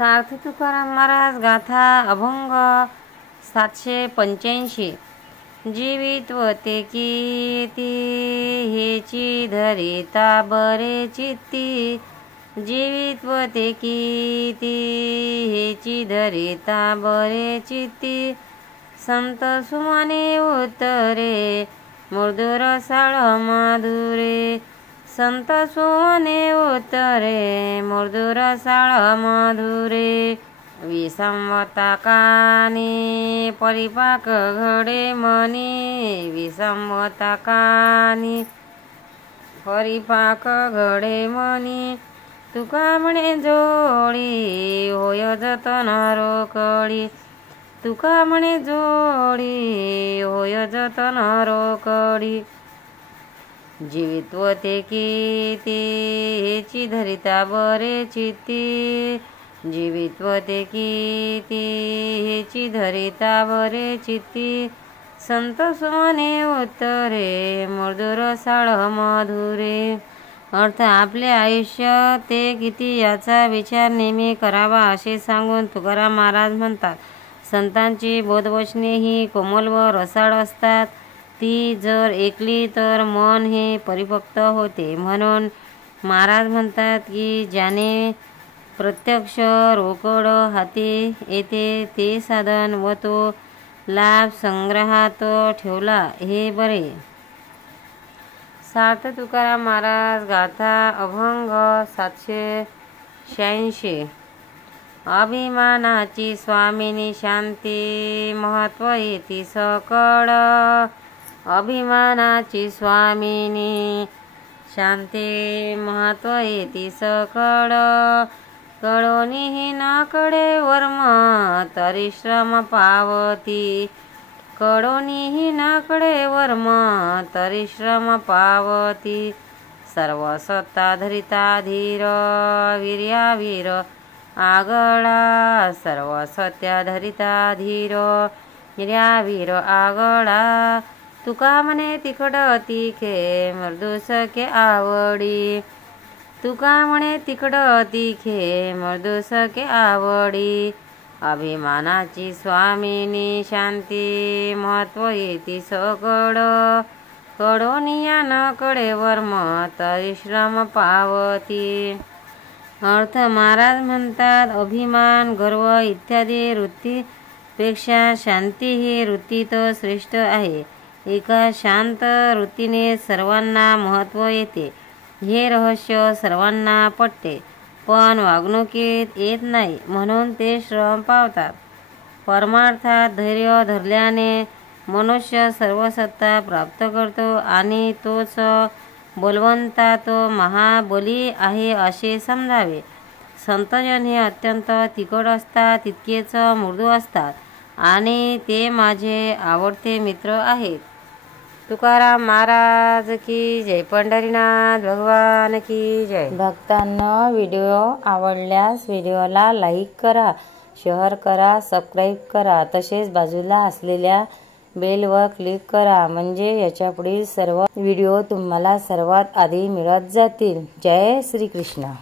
सारथी तुकाराम महाराज गाथा अभंग 785। जीवित्वते कीर्ती हेची धरिता बरे चित्ती। जीवित्वते कीर्ती हेची धरिता बरे चित्ती। संत सुमने उत्तरे मृदुर साळ माधुरे। संत सुमने उत्तरे मृदुर साळ माधुरे। विसंवता कानी परिपाक घडे मनी। विसंवता कानी परिपाक घडे मनी। तुका म्हणे जोडी होय जतन रोकडी। तुका म्हणे जोडी होय जतन रोकडी। जीवित्वते कीर्ती हेची धरिता बरे चित्ती। जीवित्वते कीर्ती हेची धरिता बरे चित्ती। संत सुमने उत्तरे मृदुर साळ मधुरे। अर्थ आपले आयुष्य ते किती याचा विचार नेहमी करावा असे सांगून तुकाराम महाराज म्हणतात, संतांची बोधवचने ही कोमल व रसाळ असतात। ती जर ऐकली तर मन हे परिपक्व होते। म्हणून महाराज म्हणतात की ज्याने प्रत्यक्ष रोकड हाती येते ते साधन व तो लाभ संग्रहात ठेवला हे बरे। सार्थ तुकाराम महाराज गाथा अभंग 786। अभिमानाची स्वामिनी शांती महत्व येती सकळ। अभिमानाची स्वामिनी शांती महत्व येती सकळ। कळोनीही न कळे वर्म तरी श्रम पावती। कळोनीही न कळे वर्म तरी श्रम पावती। सर्व सत्ता धरिता धीर वीर्यावीर आगळा। सर्व सत्या धरिता धीर वीर्यावीर आगळा। तुका म्हणे तिखट तिखे मृदुसके आवडी। तुका म्हणे तिखट तिखे मृदुसके आवडी। अभिमानाची स्वामिनी शांती महत्व येती सकळ। कळोनिया न कळे वर्म तरी श्रम पावती। अर्थ महाराज म्हणतात, अभिमान गर्व इत्यादी वृत्तीपेक्षा शांती ही वृत्ती तर श्रेष्ठ आहे। एका शांत वृत्तीने सर्वांना महत्व येते हे रहस्य सर्वांना पटते, पण वागणुकीत येत नाही म्हणून ते श्रम पावतात। परमार्थात धैर्य धरल्याने मनुष्य सर्व सत्ता प्राप्त करतो आणि तोच बलवंता तो महाबली आहे असे समजावे। संतजन हे अत्यंत तिखट असतात, तितकेच मृदू असतात आणि ते माझे आवडते मित्र आहेत। तुकाराम महाराज की जय। पंढरीनाथ भगवान की जय। भक्तांना व्हिडिओ आवडल्यास व्हिडिओला लाईक करा, शेअर करा, सबस्क्राईब करा, तसेच बाजूला असलेल्या बेलवर क्लिक करा, म्हणजे याच्या पुढील सर्व व्हिडिओ तुम्हाला सर्वात आधी मिळत जातील। जय श्री कृष्ण।